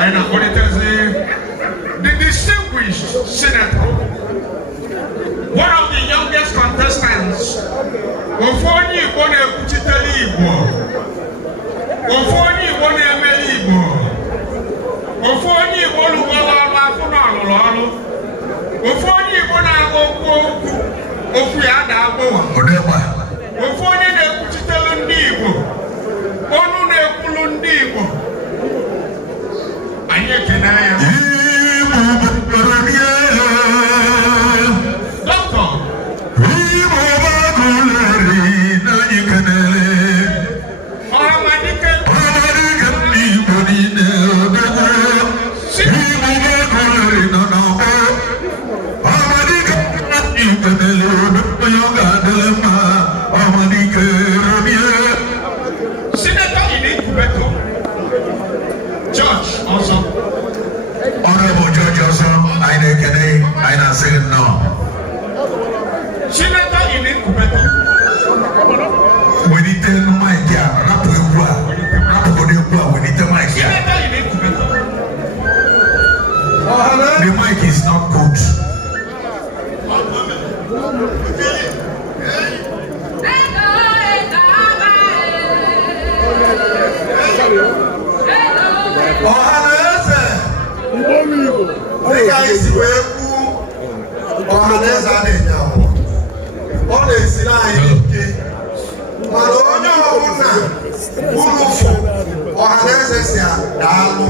and the distinguished senator, one of the youngest contestants, Ofonyi Igbo na-ekwuchitele Igbo, Ofonyi Igbo na-emeli Igbo, Ofonyi Igbo lụwara ọrụ afọ na ọlụrụ ọrụ, Ofonyi Igbo na-agba okwu ya da-agbụwa, Ofonyi na-ekwuchitele ndị Igbo, ọnụ na-ekwulu ndị Igbo. Anyị ekene ya. The mic is not good. Ohaneze Ndi Igbo. Dịka isi wee kwu Ohaneze Ndi Igbo. Ọ na-esi n'anyị ike. Mana onye ọbụla urufu Ohaneze si daalụ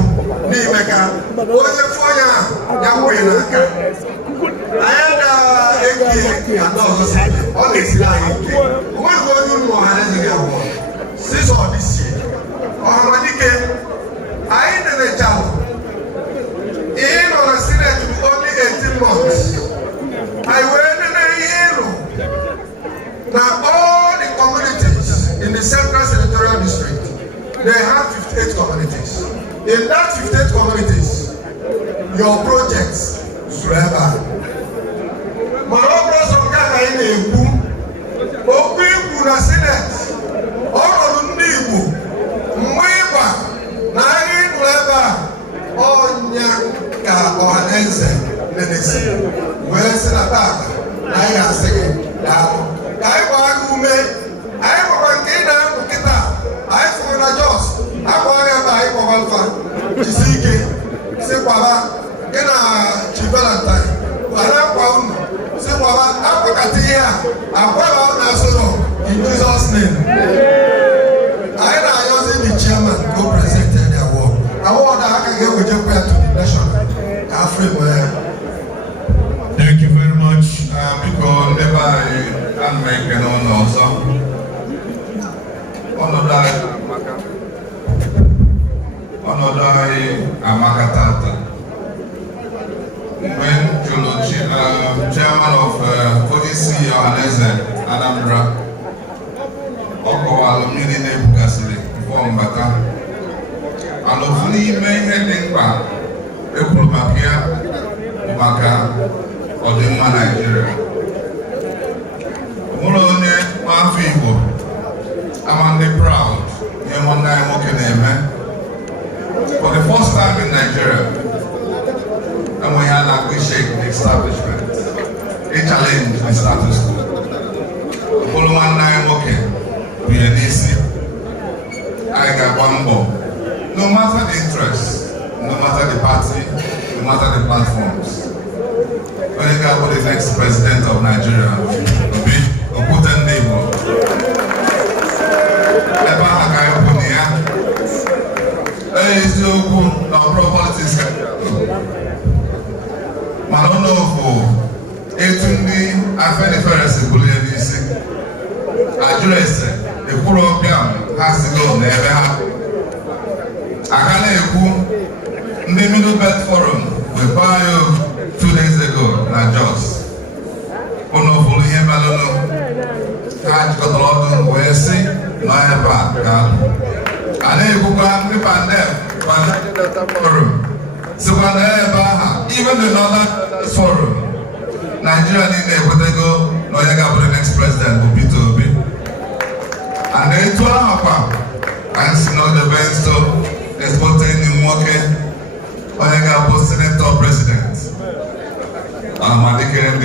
n'ime ka onye fọ ya kwụghị n'aka. Anyị ga-eki atọ ọzọ si ọ na-esi n'anyị ike. Onweghị onye unu Ohaneze ga-abụ sisọ dịsi Ọhamadike. I never tell. In on a Senate with only 18 months. I went in a year. Now all the communities in the Central Senatorial District, they have 58 communities. In that 58 communities, your projects forever. My own brother of Ghana in a boom. Open in a Senate. All of Ndi Igbo. Mweba. Na anyị nọ ebe a ọnya ka Ohaneze na-esi wee sị na tata na anyị ga-asị gị daalụ ka anyị gbaa gị ume. Anyị gbakwa nke ị na-apụ kịta anyị fụrụ na Jos agbaghị ebe anyị gbaba mfa jisi ike si kwaba gị na Chi Valentine gbara akwa unu si kwaba akwakata ihe a akwaba unu asụrụ in Jesus name. Anyị na-ayọzi the chairman go present award I can get with your prayer to the nation. Thank you very much. Because never can make an honor also. Honor Amakatata. When chairman of Police Ohaneze Anambra, Oko alumni Nebukasili, before Mbata. And of me, heading back, a Pulmapia, Maka, or the Nigeria. Mulone, Mafibo, among the proud, Yamona Mokeneme, for the first time in Nigeria, and we had a good shake the establishment, a challenge the status quo. Pulumana Moke, we are easy. I got one more. No matter the interest, no matter the party, no matter the platforms, when you got the next president of Nigeria will be Ndi Igbo. Never have I opened here. There is no politics. I don't know for 18 Afenifere Bullion address the poor has to go never happen. Akaneku, the Middle Belt Forum, we buy you 2 days ago, na Jos. Ono fully Hemalono, Kaj Kotlodon, Wesi, Noyaba, and then you can be pandemic, Forum. So, even the Northern Forum, Nigeria in there, would they go, Noyaga for the next president, will be to be. And they told our and see no the best. Exporting in Moke,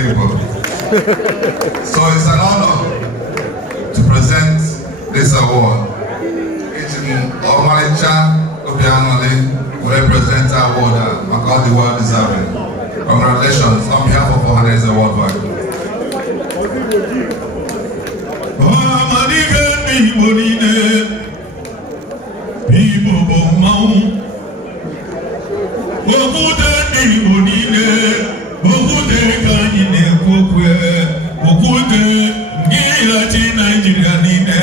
Igbo. So it's an honor to present this award. It's in Omalicha Obianole will represent our award and all the world deserving. Congratulations on behalf of Ohaneze worldwide. Ohaneze Ndi Igbo niile, Igbo bụ mmanwụ. Okwute ndị Igbo niile, okwute ka anyị na-ekwu okwu ya. Okwute ndị ịghachi Naịjirịa niile,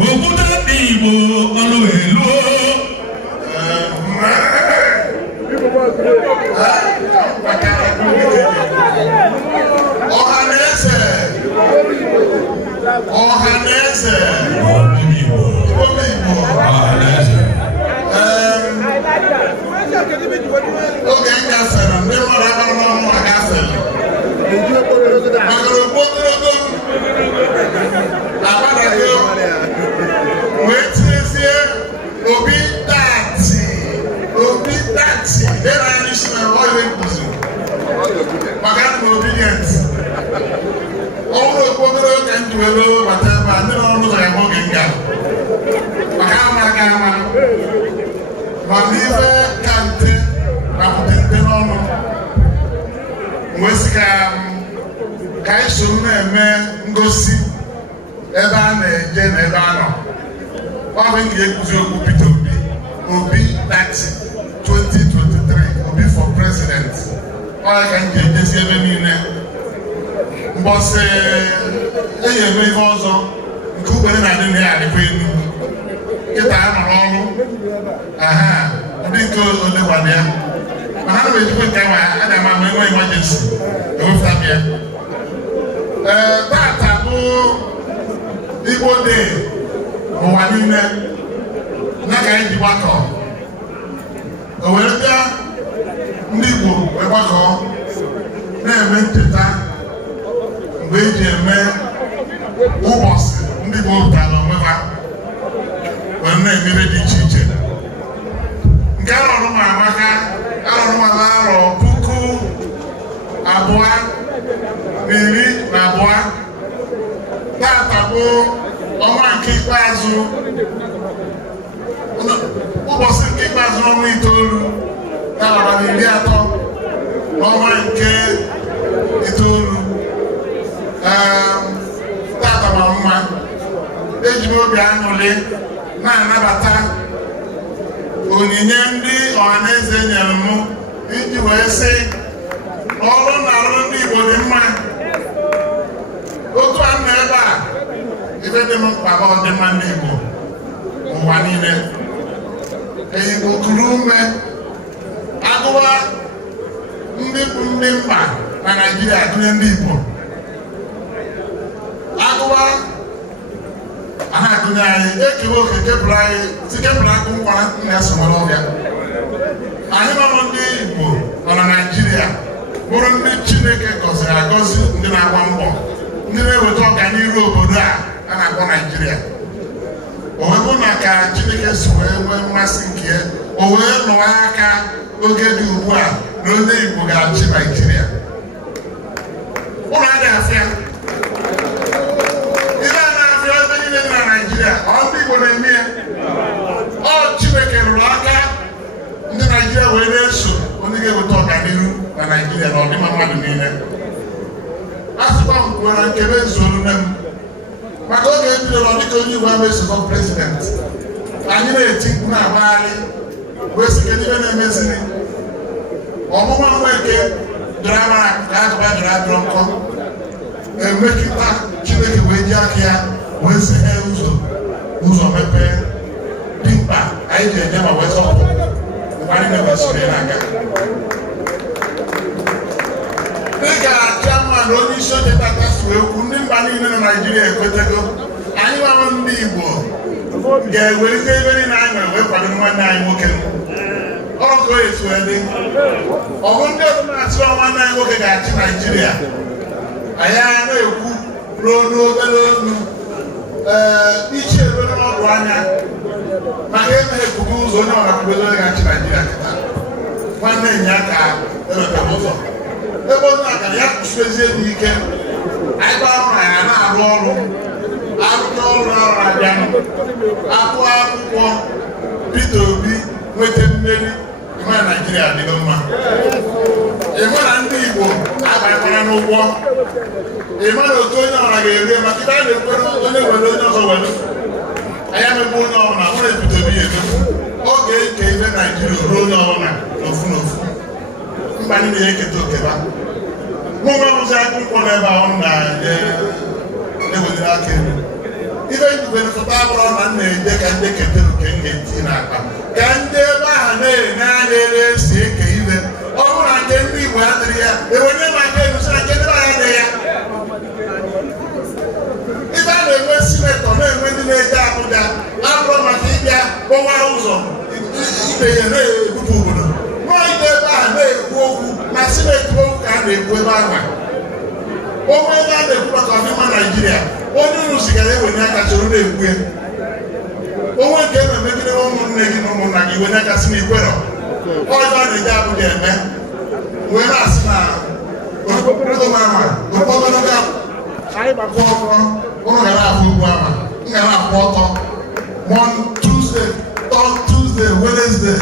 okwute ndị Igbo ọnụ elu. Ohaneze oge m gafere ndị mmadụ agara n'ọnụ agafere maka okpotorogo agbadago wee tinyezie obi tati dere anyị si na ọyụ nkuzi maka na obedient ọhụrụ okpotorogo ka m ji were bata ebe a ndị n'ọnụ ụzọ ya bụ oge nga maka ama aka ama ma n'ife ka nte rapụta nte n'ọnụ wee sị ka anyị soro na-eme ngosi ebe a na-eje na ebe a nọ ọ bụ nke ekuzi okwu Peter Obi 2023 Obi for president ọ ya ka m ji ejezi ebe niile mbọsị eji eme ihe ọzọ nke ugbere na-adị na ya adịkwa elu kịta a nọ n'ọrụ ndị nke odegwara ya ma ha na-ejikwa nke nwa a na-ama ma enwe emergency ewepụta m ya. Tata bụ Igbo Day ụwa niile na ka anyị ji gbakọ o were bịa ndị Igbo wee gbakọ na-eme ncheta mgbe eji eme ụbọchị ndị Igbo pụtara onwe ha wee na-emere dị iche iche nke arọrụ ma amaka arọrụ ma arọ 2012 tata bụ ọnwa nke ikpeazụ ụbọchị nke ikpeazụ n'ọnwa itoolu na-alaba na 30 n'ọnwa nke itoolu tata mara mma eji m obi aṅụrị na-anabata onyinye ndị Ohaneze nyere m iji wee sị ọrụ na ọrụ ndị Igbo dị mma otu a nọ ebe a ibe dị m mkpa bụ ọdịmma ndị Igbo ụwa niile Igbo kuru ume agụwa ndị bụ ndị mkpa na Naịjirịa gụnye ndị Igbo agụwa a na-agụnye anyị ekewe oke kebụrụ anyị tikebụrụ akụ nkwara nna ya somara ọbịa anyị nọ ndị Igbo nọ na Naịjirịa bụrụ ndị Chineke gọziri agọzi ndị na-agba mbọ ndị na-eweta ọganihu obodo a na-akpọ Naịjirịa o wee bụ na ka Chineke si wee nwee mmasị nke ya o wee lụọ aka oge dị ugbu a na onye Igbo ga-achị Naịjirịa ụlọ adị afịa ile a na-afịa ebe niile dị na Naịjirịa ọ ndị Igbo na-eme ya ọ Chineke rụrụ aka ndị Naịjirịa wee na-eso onye ga-eweta ọganihu na Naịjirịa na ọdịmma mmadụ niile asụkwa m kwuara nkebe zuru nne m maka oge ebidoro dịka onye Igbo ama esozo prezident anyị na-eti mkpu na-agbagharị wee sị kedu ibe na-emeziri ọmụma Nweke dọrọ amara ka agụba dọrọ adọrọ nkọ emekịta Chineke wee ji aka ya wee sị ha ụzọ mepee dị mkpa anyị ji enye ma wee zọpụ mgbe anyị na-emesiri n'aka dịka chairman onye isi oche tata si wee kwu ndị mba niile na Naịjirịa ekwetego anyị nwawa ndị Igbo ga-ewelite ebe niile anyị wee kwado nwanne anyị nwoke ọrụ ka o esi wee dị ọgụ ndị ọzọ na-achị nwanne anyị nwoke ga-achị Naịjirịa anyị anya na-ekwu ruo n'obere olu ichi ebere ọdụ anya maka emeghị ekuku ụzọ onye ọbụla kwubere onye ga-achị Naịjirịa kịta nwanne nya ka emepere ụzọ ebe onye agara ya kwụsịrịzie n'ike anyị gbara na ya na-arụ ọrụ arụcha ọrụ abịa akwụ akwụkwọ Peter Obi nweta mmeri ịma Naijiria adịgo mma ịma na ndị Igbo abanyekwara n'ụgwọ ịma na otu onye ọbụla ga-eri maka ibe a na-ekwere onye nwere onye ọzọ were anyị emegbu onye ọbụla nwere Peter Obi emefu ọ ga-eke ibe Naijiria ruo onye ọbụla n'ofu n'ofu mba niile ya eketa okeba mụ nwe ụzọ akwụkwọ n'ebe ahụ na-eweliri aka elu ibe ndubenefụta abụrụ na m na-eje ka ndị keta oke m ga-eti n'akpa ka ndị ebe ahụ na-enye anya esi eke ibe ọ bụrụ na nke ndị Igbo adịrị ya ewenye maka egosi na nke ndị agha dị ya ibe a na-enwe sinetọ na-enwe ndị na-eje Abuja abụrụ maka ịbịa kpọwa ụzọ ibe ya na-ebupụ obodo nwaanyị ebe ahụ na-ekwu okwu na sinetị okwu ka a na-ekwu ebe ahụ onwe ebe a na-ekwu maka ọdịmma Naijiria onye unu sigara ewenye aka soro na-ekwu ya onwe nke na-emegide ụmụnne gị na ụmụnna gị wenye aka si n'ikwerọ ọjọọ na-eje Abuja eme wee na-asị na okpokologo ụnụ gara afọ ugwu ama m gara afọ ọtọ Tuesday, Wednesday,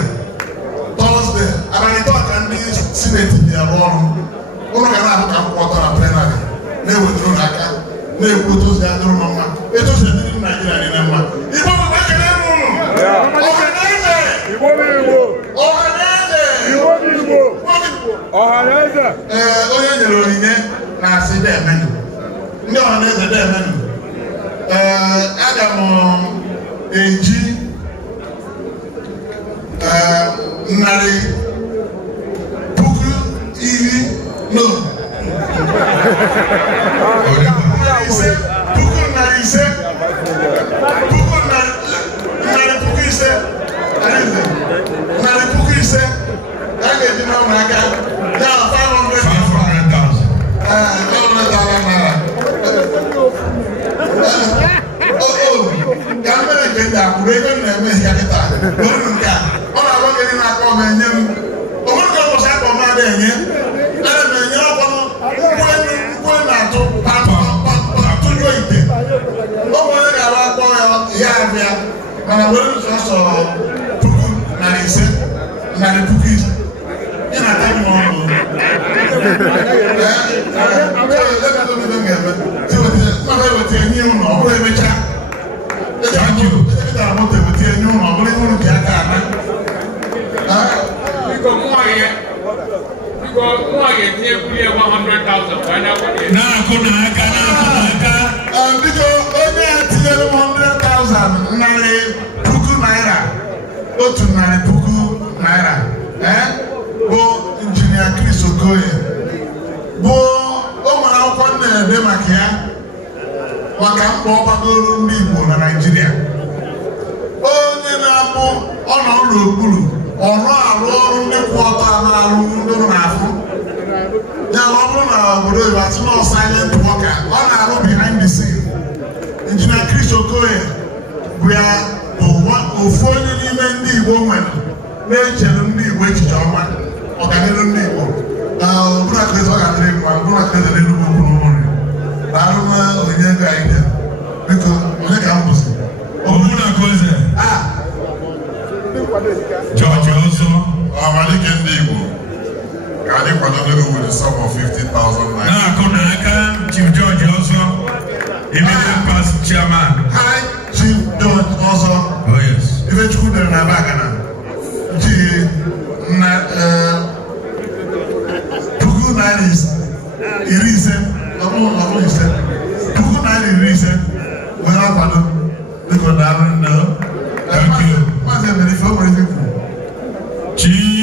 Thursday abalị taa ka ndị sineti bịarụ ọrụ ụnụ gara ahụ ka mkwụ ọtọ na plenarị na-ewetara n'aka na-ekwu otu ozi adịrụ na mma etu ozi adịrị Naijiria niile mma Igbo bụ ekele ụnụ Ohaneze onye nyere onyinye na-asị demenu ndị Ohaneze demenu aga m eji narị puku iri no puku narị ise a ga-eji na ụmụaka ya 500,000 ka mere nke ndị akwụrụ ego na-eme ya kịta n'olu nke a ọ na-agwa gị na-aka ọma enye m onwere ka ụbọchị akpa ọma na-enye ana m enye ọkwanụ nkwe na-atụ tụjuo ite o nwere ga-awa akpọ ya abịa mana were sọsọ puku narị ise narị puku ise ị na-ata m ọnụ eweta enye ụlọ ọ bụrụ emechaa moto eweta enye ụlọ ọ bụrụ ịhụrụ ka aka ana biko mụọ ya etinye kwuli 100,000 na-akụ n'aka biko onye a tinyere 100,000 narị puku naira otu narị puku naira bụ injinia Chris Okoye bụ o nwere akwụkwọ na-ede maka ya maka mkpa ọgbagoro ndị Igbo na Naịjirịa onye na-abụ ọnọ n'okpuru ọrụ arụ ọrụ ndị kwụ ọtọ na-arụ ndị na-afụ ya ọ bụrụ na obodo Igbo atụ nọ silent worker ọ na-arụ behind the scene injinia Chris Okoye bụ ya bụ ofu onye n'ime ndị Igbo nwere na-echere ndị Igbo echiche ọma ọganihu ndị Igbo bụrụ akụrịta ọ ga-adịrị mma bụrụ akụrịta n'elu okwu n'ụmụrị na arụma onye ga-ide biko onye ka m bụzi Ohaneze George Ozo Amalike Ndi Igbo ka anyị kwadoro with the sum of 50,000 naira. na-akụ n'aka Chief George Ozo immediate past chairman. Hi Chief George Ozo Ifechukwu dere na Bagana ji na puku naira iri ise ọbụghị ise puku naira iri ise were akwado dịka ọ daalụ nne Thank you. Maazị Emerife o nwere ife kwuru Chief